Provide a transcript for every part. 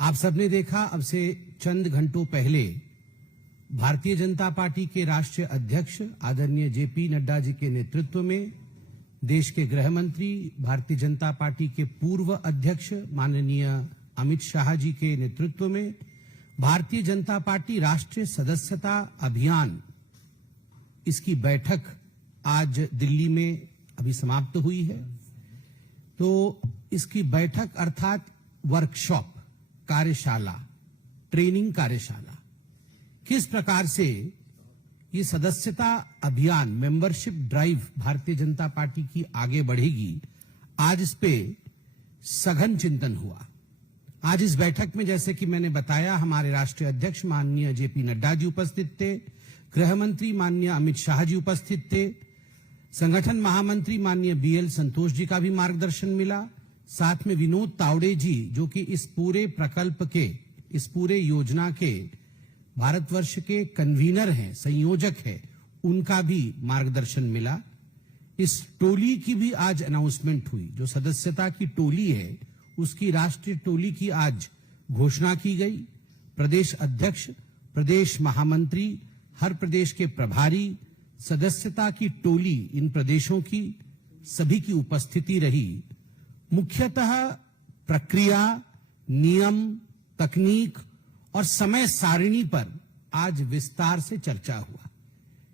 आप सबने देखा, अब से चंद घंटों पहले भारतीय जनता पार्टी के राष्ट्रीय अध्यक्ष आदरणीय जेपी नड्डा जी के नेतृत्व में देश के गृह मंत्री, भारतीय जनता पार्टी के पूर्व अध्यक्ष माननीय अमित शाह जी के नेतृत्व में भारतीय जनता पार्टी राष्ट्रीय सदस्यता अभियान, इसकी बैठक आज दिल्ली में अभी समाप्त हुई है। तो इसकी बैठक अर्थात वर्कशॉप, कार्यशाला, ट्रेनिंग कार्यशाला, किस प्रकार से ये सदस्यता अभियान, membership drive Bharatiya Janata party की आगे बढ़ेगी, आज इस पे सघन चिंतन हुआ। आज इस बैठक में, जैसे कि मैंने बताया, हमारे राष्ट्रीय अध्यक्ष माननीय जेपी नड्डा जी उपस्थित थे, गृह मंत्री माननीय अमित शाह जी उपस्थित थे, संगठन महामंत्री माननीय बीएल संतोष जी का भी मार्गदर्शन मिला, साथ में विनोद तावड़े जी, जो कि इस पूरे प्रकल्प के, इस पूरे योजना के भारतवर्ष के कन्वीनर हैं, संयोजक हैं, उनका भी मार्गदर्शन मिला। इस टोली की भी आज अनाउंसमेंट हुई। जो सदस्यता की टोली है, उसकी राष्ट्रीय टोली की आज घोषणा की गई। प्रदेश अध्यक्ष, प्रदेश महामंत्री, हर प्रदेश के प्रभारी, सदस्यता की टोली, इन प्रदेशों की सभी की उपस्थिति रही। मुख्यतः प्रक्रिया, नियम, तकनीक और समय सारिणी पर आज विस्तार से चर्चा हुआ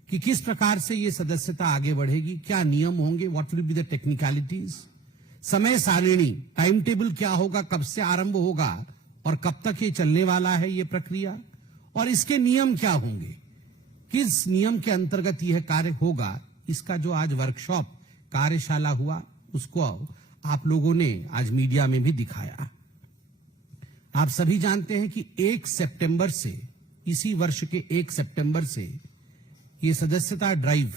कि किस प्रकार से ये सदस्यता आगे बढ़ेगी, क्या नियम होंगे, what will be the technicalities, समय सारिणी, टाइम टेबल क्या होगा, कब से आरंभ होगा और कब तक ये चलने वाला है ये प्रक्रिया, और इसके नियम क्या होंगे, किस नियम के अंतर्गत यह कार्य होगा। इसका जो आज वर्कशॉप, कार्यशाला हुआ, उसको आप लोगों ने आज मीडिया में भी दिखाया। आप सभी जानते हैं कि 1 सितंबर से, इसी वर्ष के 1 सितंबर से ये सदस्यता ड्राइव,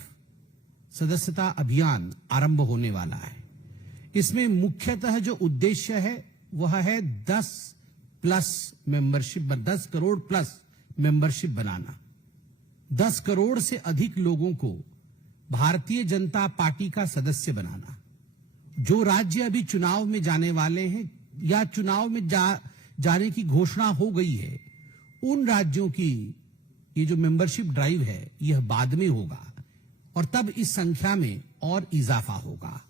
सदस्यता अभियान आरंभ होने वाला है। इसमें मुख्यतः जो उद्देश्य है वह है 10 करोड़ प्लस मेंबरशिप बनाना, 10 करोड़ से अधिक लोगों को भारतीय जनता पार्टी का सदस्य बनाना। जो राज्य अभी चुनाव में जाने वाले हैं या चुनाव में जाने की घोषणा हो गई है, उन राज्यों की ये जो मेंबरशिप ड्राइव है, यह बाद में होगा और तब इस संख्या में और इजाफा होगा।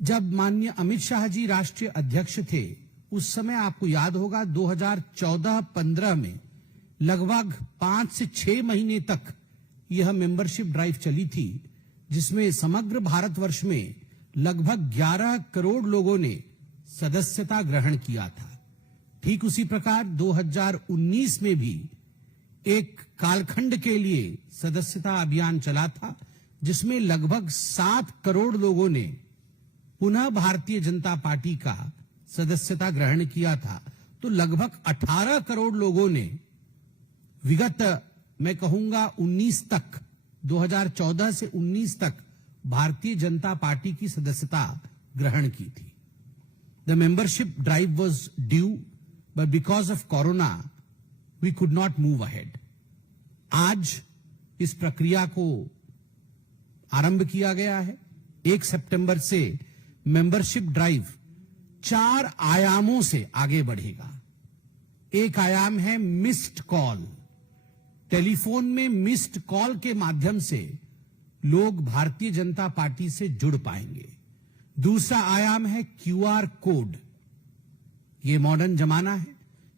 जब माननीय अमित शाह जी राष्ट्रीय अध्यक्ष थे, उस समय आपको याद होगा 2014-15 में लगभग 5 से 6 महीने तक यह मेंबरशिप ड्राइव चली थी, जिसमें समग्र भारतवर्ष में लगभग 11 करोड़ लोगों ने सदस्यता ग्रहण किया था। ठीक उसी प्रकार 2019 में भी एक कालखंड के लिए सदस्यता अभियान चला था, जिसमें लगभग 7 करोड़ लोगों ने पुनः भारतीय जनता पार्टी का सदस्यता ग्रहण किया था। तो लगभग 18 करोड़ लोगों ने विगत, मैं कहूंगा 19 तक, 2014 से 19 तक भारतीय जनता पार्टी की सदस्यता ग्रहण की थी। The membership drive was due, but because of Corona, we could not move ahead. आज इस प्रक्रिया को आरंभ किया गया है। 1 सितंबर से मेंबरशिप ड्राइव 4 आयामों से आगे बढ़ेगा। एक आयाम है मिस्ड कॉल। टेलीफोन में मिस्ड कॉल के माध्यम से लोग भारतीय जनता पार्टी से जुड़ पाएंगे। दूसरा आयाम है क्यूआर कोड। ये मॉडर्न जमाना है,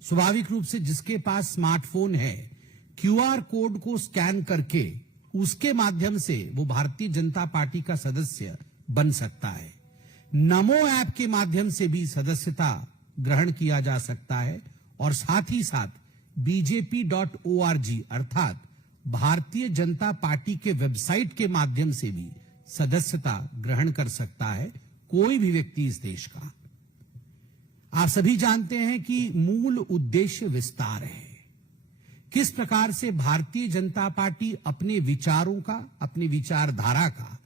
स्वाभाविक रूप से जिसके पास स्मार्टफोन है, क्यूआर कोड को स्कैन करके उसके माध्यम से वो भारतीय जनता पार्टी का सदस्य बन सकता है। नमो ऐप के माध्यम से भी सदस्यता ग्रहण किया जा सकता है और साथ ही साथ bjp.org अर्थात भारतीय जनता पार्टी के वेबसाइट के माध्यम से भी सदस्यता ग्रहण कर सकता है कोई भी व्यक्ति इस देश का। आप सभी जानते हैं कि मूल उद्देश्य विस्तार है। किस प्रकार से भारतीय जनता पार्टी अपने विचारों का, अपनी विचारधारा का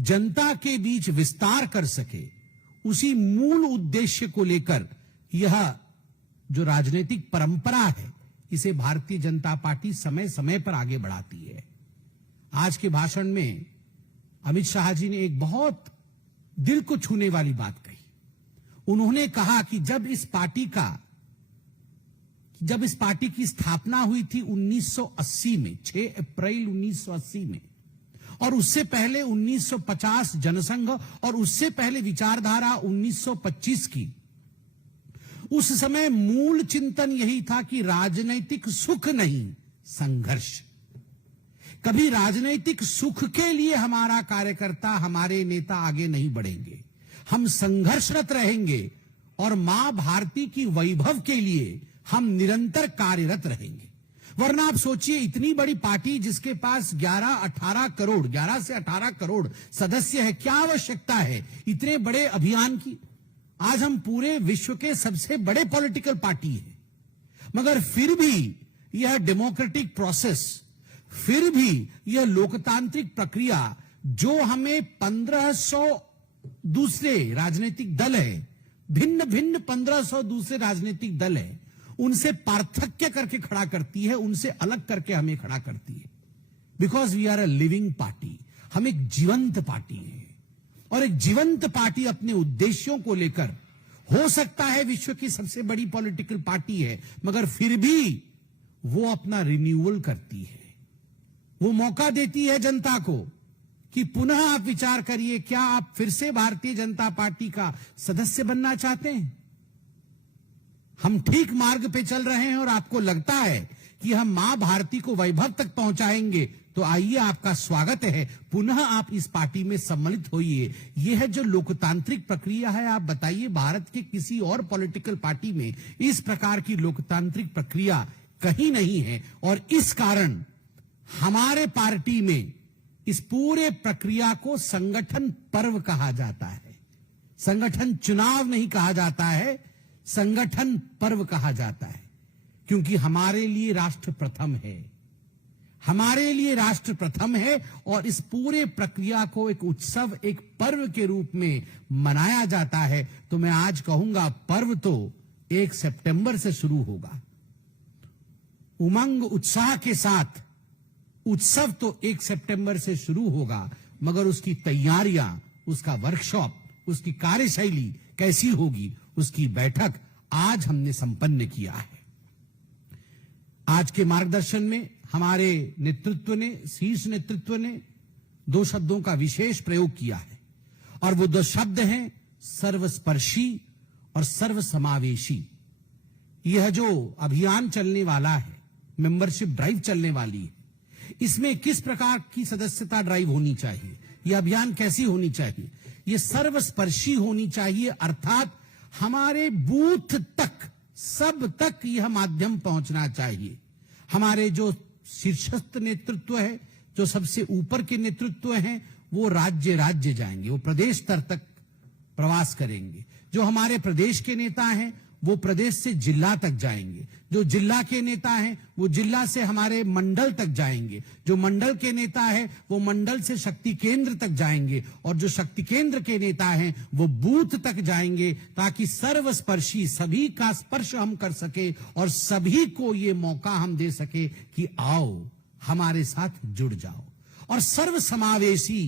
जनता के बीच विस्तार कर सके, उसी मूल उद्देश्य को लेकर यह जो राजनीतिक परंपरा है, इसे भारतीय जनता पार्टी समय समय पर आगे बढ़ाती है। आज के भाषण में अमित शाह जी ने एक बहुत दिल को छूने वाली बात कही। उन्होंने कहा कि जब इस पार्टी की स्थापना हुई थी 1980 में, 6 अप्रैल 1980 में, और उससे पहले 1950 जनसंघ और उससे पहले विचारधारा 1925 की, उस समय मूल चिंतन यही था कि राजनीतिक सुख नहीं, संघर्ष। कभी राजनीतिक सुख के लिए हमारा कार्यकर्ता, हमारे नेता आगे नहीं बढ़ेंगे, हम संघर्षरत रहेंगे और मां भारती की वैभव के लिए हम निरंतर कार्यरत रहेंगे। वरना आप सोचिए, इतनी बड़ी पार्टी जिसके पास 11 से 18 करोड़ सदस्य है, क्या आवश्यकता है इतने बड़े अभियान की? आज हम पूरे विश्व के सबसे बड़े पॉलिटिकल पार्टी है, मगर फिर भी यह डेमोक्रेटिक प्रोसेस, फिर भी यह लोकतांत्रिक प्रक्रिया जो हमें 1500 दूसरे राजनीतिक दल है, भिन्न भिन्न 1500 दूसरे राजनीतिक दल है, उनसे पार्थक्य करके खड़ा करती है, उनसे अलग करके हमें खड़ा करती है। Because we are a living party, हम एक जीवंत पार्टी है। और एक जीवंत पार्टी अपने उद्देश्यों को लेकर, हो सकता है विश्व की सबसे बड़ी पॉलिटिकल पार्टी है, मगर फिर भी वो अपना रिन्यूअल करती है, वो मौका देती है जनता को कि पुनः आप विचार करिए, क्या आप फिर से भारतीय जनता पार्टी का सदस्य बनना चाहते हैं? हम ठीक मार्ग पे चल रहे हैं और आपको लगता है कि हम मां भारती को वैभव तक पहुंचाएंगे, तो आइए, आपका स्वागत है, पुनः आप इस पार्टी में सम्मिलित होइए। यह है जो लोकतांत्रिक प्रक्रिया है। आप बताइए, भारत के किसी और पॉलिटिकल पार्टी में इस प्रकार की लोकतांत्रिक प्रक्रिया कहीं नहीं है। और इस कारण हमारे पार्टी में इस पूरे प्रक्रिया को संगठन पर्व कहा जाता है। संगठन चुनाव नहीं कहा जाता है, संगठन पर्व कहा जाता है, क्योंकि हमारे लिए राष्ट्र प्रथम है, हमारे लिए राष्ट्र प्रथम है। और इस पूरे प्रक्रिया को एक उत्सव, एक पर्व के रूप में मनाया जाता है। तो मैं आज कहूंगा, पर्व तो 1 सितंबर से शुरू होगा, उमंग उत्साह के साथ उत्सव तो 1 सितंबर से शुरू होगा, मगर उसकी तैयारियां, उसका वर्कशॉप, उसकी कार्यशैली कैसी होगी, उसकी बैठक आज हमने संपन्न किया है। आज के मार्गदर्शन में हमारे नेतृत्व ने, शीर्ष नेतृत्व ने 2 शब्दों का विशेष प्रयोग किया है, और वो 2 शब्द हैं सर्वस्पर्शी और सर्वसमावेशी। यह जो अभियान चलने वाला है, मेंबरशिप ड्राइव चलने वाली है, इसमें किस प्रकार की सदस्यता ड्राइव होनी चाहिए, यह अभियान कैसी होनी चाहिए? यह सर्वस्पर्शी होनी चाहिए, अर्थात हमारे बूथ तक, सब तक यह माध्यम पहुंचना चाहिए। हमारे जो शीर्षस्थ नेतृत्व है, जो सबसे ऊपर के नेतृत्व हैं, वो राज्य राज्य जाएंगे, वो प्रदेश स्तर तक प्रवास करेंगे। जो हमारे प्रदेश के नेता हैं, वो प्रदेश से जिला तक जाएंगे। जो जिला के नेता हैं, वो जिला से हमारे मंडल तक जाएंगे। जो मंडल के नेता है, वो मंडल से शक्ति केंद्र तक जाएंगे। और जो शक्ति केंद्र के नेता हैं, वो बूथ तक जाएंगे, ताकि सर्वस्पर्शी, सभी का स्पर्श हम कर सके और सभी को ये मौका हम दे सके कि आओ, हमारे साथ जुड़ जाओ। और सर्वसमावेशी,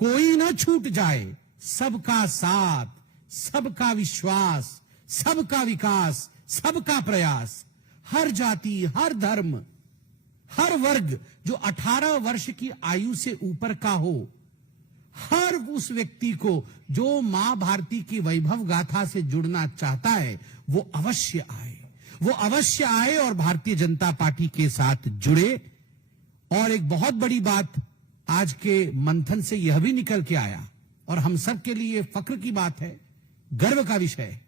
कोई न छूट जाए, सबका साथ, सबका विश्वास, सबका विकास, सबका प्रयास, हर जाति, हर धर्म, हर वर्ग जो 18 वर्ष की आयु से ऊपर का हो, हर उस व्यक्ति को जो मां भारती की वैभव गाथा से जुड़ना चाहता है, वो अवश्य आए, वो अवश्य आए और भारतीय जनता पार्टी के साथ जुड़े। और एक बहुत बड़ी बात आज के मंथन से यह भी निकल के आया, और हम सब के लिए फक्र की बात है, गर्व का विषय है,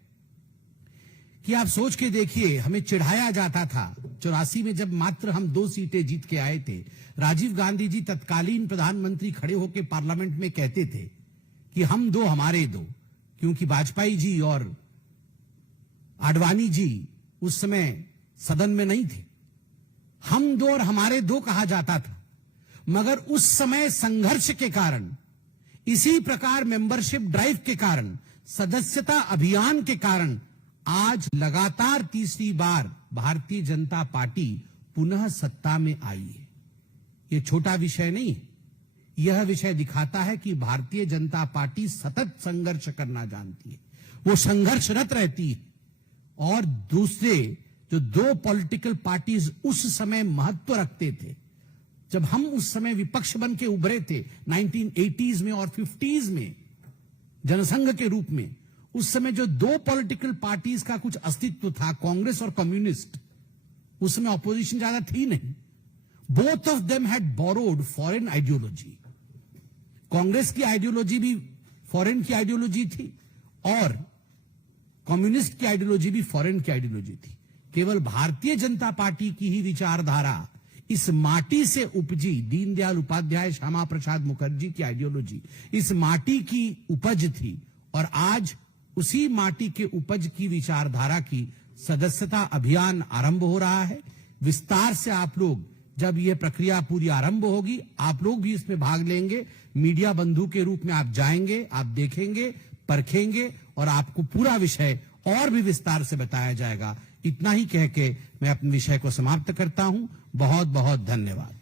कि आप सोच के देखिए, हमें चिढ़ाया जाता था 84 में, जब मात्र हम 2 सीटें जीत के आए थे। राजीव गांधी जी तत्कालीन प्रधानमंत्री खड़े होकर पार्लियामेंट में कहते थे कि हम 2 हमारे 2, क्योंकि वाजपेयी जी और आडवाणी जी उस समय सदन में नहीं थे। हम 2 और हमारे 2 कहा जाता था, मगर उस समय संघर्ष के कारण, इसी प्रकार मेंबरशिप ड्राइव के कारण, सदस्यता अभियान के कारण आज लगातार तीसरी बार भारतीय जनता पार्टी पुनः सत्ता में आई है। यह छोटा विषय नहीं है। यह विषय दिखाता है कि भारतीय जनता पार्टी सतत संघर्ष करना जानती है। वो संघर्षरत रहती है। और दूसरे जो दो पॉलिटिकल पार्टीज उस समय महत्व रखते थे, जब हम उस समय विपक्ष बन के उभरे थे 1980s में और 50s में जनसंघ के रूप में, उस समय जो दो पॉलिटिकल पार्टीज का कुछ अस्तित्व था, कांग्रेस और कम्युनिस्ट, उस समय ऑपोजिशन ज्यादा थी नहीं। Both of them had borrowed foreign ideology. Congress की आइडियोलॉजी भी फॉरेन की आइडियोलॉजी थी और कम्युनिस्ट की आइडियोलॉजी भी फॉरेन की आइडियोलॉजी थी। केवल भारतीय जनता पार्टी की ही विचारधारा इस माटी से उपजी, दीनदयाल उपाध्याय, श्यामा प्रसाद मुखर्जी की आइडियोलॉजी इस माटी की उपज थी। और आज उसी माटी के उपज की विचारधारा की सदस्यता अभियान आरंभ हो रहा है। विस्तार से आप लोग, जब यह प्रक्रिया पूरी आरंभ होगी, आप लोग भी इसमें भाग लेंगे। मीडिया बंधु के रूप में आप जाएंगे, आप देखेंगे, परखेंगे और आपको पूरा विषय और भी विस्तार से बताया जाएगा। इतना ही कह के मैं अपने विषय को समाप्त करता हूं। बहुत बहुत धन्यवाद।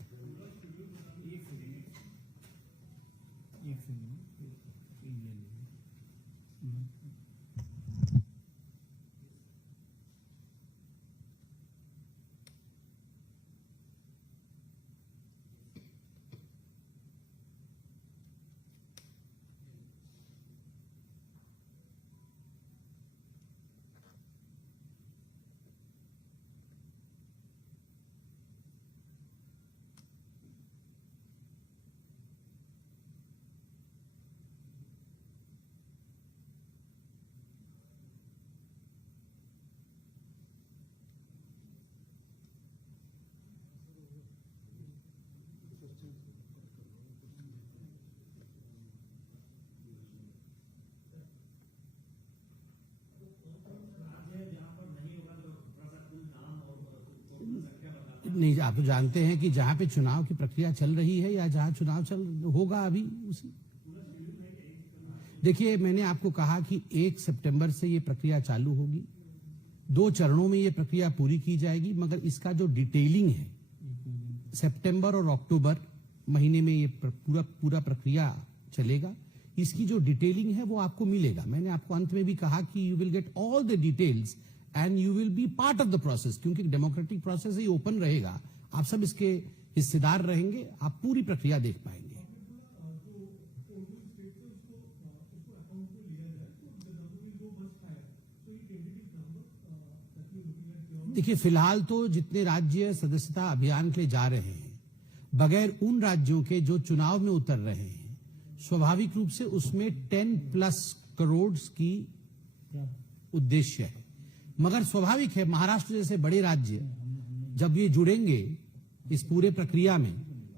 नहीं, आप तो जानते हैं कि जहां पे चुनाव की प्रक्रिया चल रही है या जहां चुनाव होगा अभी उसी। देखिए, मैंने आपको कहा कि 1 सितंबर से ये प्रक्रिया चालू होगी। 2 चरणों में ये प्रक्रिया पूरी की जाएगी, मगर इसका जो डिटेलिंग है, सितंबर और अक्टूबर महीने में ये पूरा प्रक्रिया चलेगा। इसकी जो डिटेलिंग है वो आपको मिलेगा। मैंने आपको अंत में भी कहा कि you will get all the details and you will be part of the process, क्योंकि डेमोक्रेटिक प्रोसेस ही ओपन रहेगा। आप सब इसके हिस्सेदार रहेंगे, आप पूरी प्रक्रिया देख पाएंगे। देखिए, फिलहाल तो जितने राज्य सदस्यता अभियान के लिए जा रहे हैं, बगैर उन राज्यों के जो चुनाव में उतर रहे हैं, स्वाभाविक रूप से उसमें 10+ करोड़ की उद्देश्य है। मगर स्वाभाविक है, महाराष्ट्र जैसे बड़े राज्य जब ये जुड़ेंगे इस पूरे प्रक्रिया में,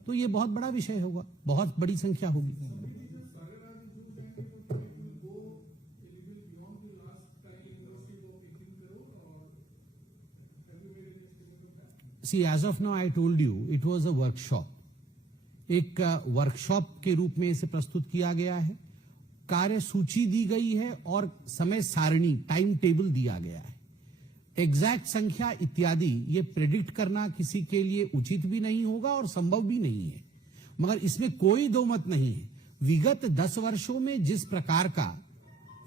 तो ये बहुत बड़ा विषय होगा, बहुत बड़ी संख्या होगी। See, as of now, I told you, it was a workshop. एक वर्कशॉप के रूप में इसे प्रस्तुत किया गया है। कार्य सूची दी गई है और समय सारणी, टाइम टेबल दिया गया है। एग्जैक्ट संख्या इत्यादि ये प्रेडिक्ट करना किसी के लिए उचित भी नहीं होगा और संभव भी नहीं है। मगर इसमें कोई दो मत नहीं है, विगत 10 वर्षों में जिस प्रकार का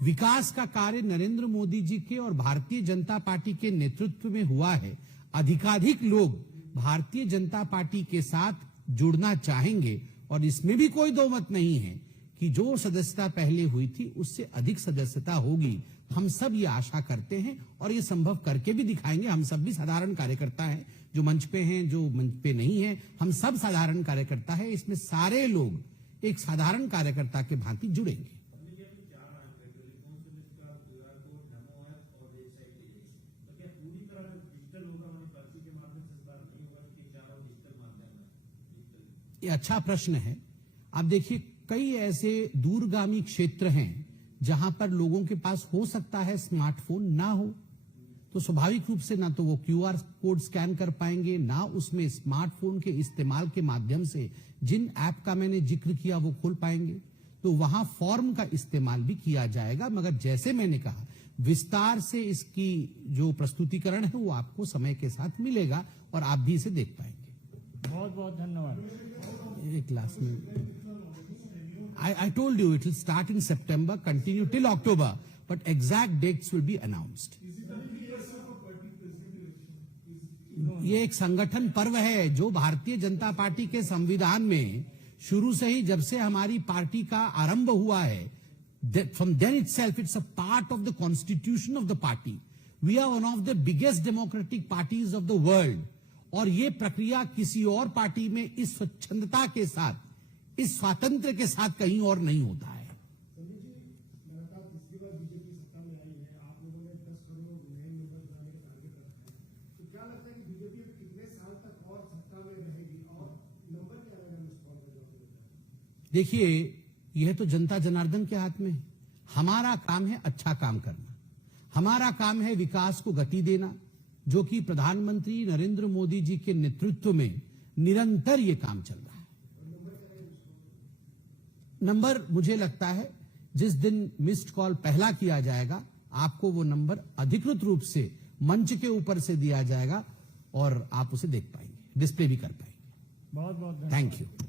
विकास का कार्य नरेंद्र मोदी जी के और भारतीय जनता पार्टी के नेतृत्व में हुआ है, अधिकाधिक लोग भारतीय जनता पार्टी के साथ जुड़ना चाहेंगे। और इसमें भी कोई दो मत नहीं है कि जो सदस्यता पहले हुई थी उससे अधिक सदस्यता होगी। हम सब ये आशा करते हैं और ये संभव करके भी दिखाएंगे। हम सब भी साधारण कार्यकर्ता हैं, जो मंच पे हैं, जो मंच पे नहीं है, हम सब साधारण कार्यकर्ता है। इसमें सारे लोग एक साधारण कार्यकर्ता के भांति जुड़ेंगे। ये अच्छा प्रश्न है। आप देखिए, कई ऐसे दूरगामी क्षेत्र हैं जहां पर लोगों के पास हो सकता है स्मार्टफोन ना हो, तो स्वाभाविक रूप से ना तो वो QR कोड स्कैन कर पाएंगे, ना उसमें स्मार्टफोन के इस्तेमाल के माध्यम से जिन ऐप का मैंने जिक्र किया वो खोल पाएंगे। तो वहां फॉर्म का इस्तेमाल भी किया जाएगा। मगर जैसे मैंने कहा, विस्तार से इसकी जो प्रस्तुतिकरण है वो आपको समय के साथ मिलेगा और आप भी इसे देख पाएंगे। बहुत बहुत धन्यवाद। एक लास्ट में I told you it will start in September, continue till October. but exact dates will be announced. ये एक संगठन पर्व है जो भारतीय जनता पार्टी के संविधान में शुरू से ही, जब से हमारी पार्टी का आरंभ हुआ है, from then itself it's a part of the constitution of the party. We are one of the biggest democratic parties of the world. और ये प्रक्रिया किसी और पार्टी में इस स्वच्छंदता के साथ, इस स्वातंत्र्य के साथ कहीं और नहीं होता है। देखिए, यह तो जनता जनार्दन के हाथ में है। हमारा काम है अच्छा काम करना, हमारा काम है विकास को गति देना, जो कि प्रधानमंत्री नरेंद्र मोदी जी के नेतृत्व में निरंतर ये काम चल रहा है। नंबर मुझे लगता है जिस दिन मिस्ड कॉल पहला किया जाएगा, आपको वो नंबर अधिकृत रूप से मंच के ऊपर से दिया जाएगा और आप उसे देख पाएंगे, डिस्प्ले भी कर पाएंगे। बहुत बहुत थैंक यू।